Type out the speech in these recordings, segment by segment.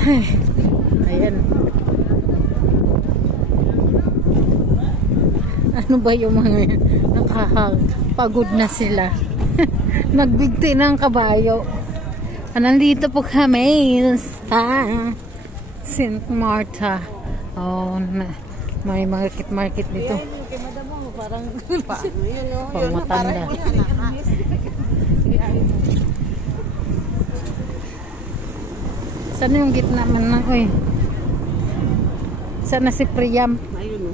Ay, ayan. Ano ba yung mga nakakapagod na sila? Nagbigti ng kabayo. Nandito po kami sa St. Martha. Oh, may market dito. Parang pang matanda. Saan yung gitna man na? Uy. Saan na si Priam? ayun.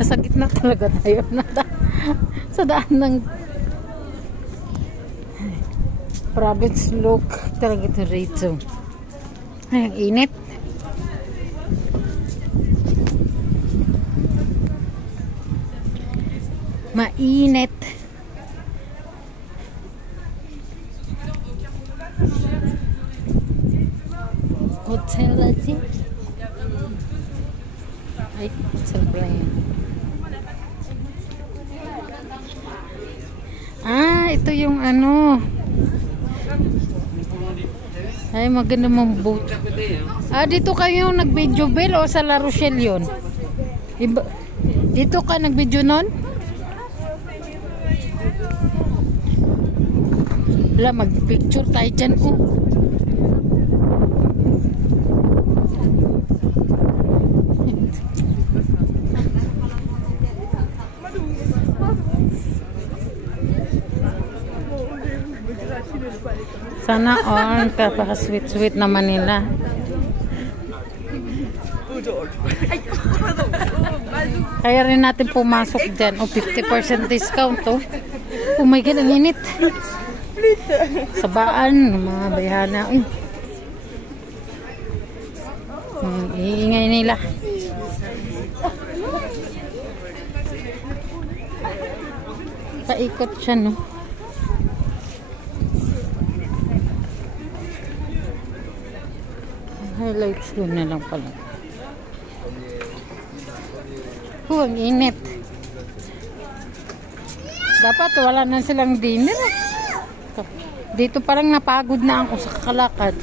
Nasa gitna talaga tayo. Sa daan ng province look talaga ito rito. Ay, ang init. Mainit. Hotel aja. Ay, hotel plan. Ah, ito yung ano. Ay, maganda mong boat. Ah, dito kayo nag-video bell o sa La Rochelle yun? Dito ka nag-video nun? Wala, mag-picture tayo dyan. Oh. Sana all kapaka-sweet-sweet naman nila. Kaya rin natin pumasok dyan. O, 50% discount to. Oh my God, ang init. Sabaan, mga bayhana. Iingay nila. Paikot siya, no? Highlights doon na lang pala. Ang init. Dapat wala na silang dinner. Dito parang napagod na ako sa kakalakad.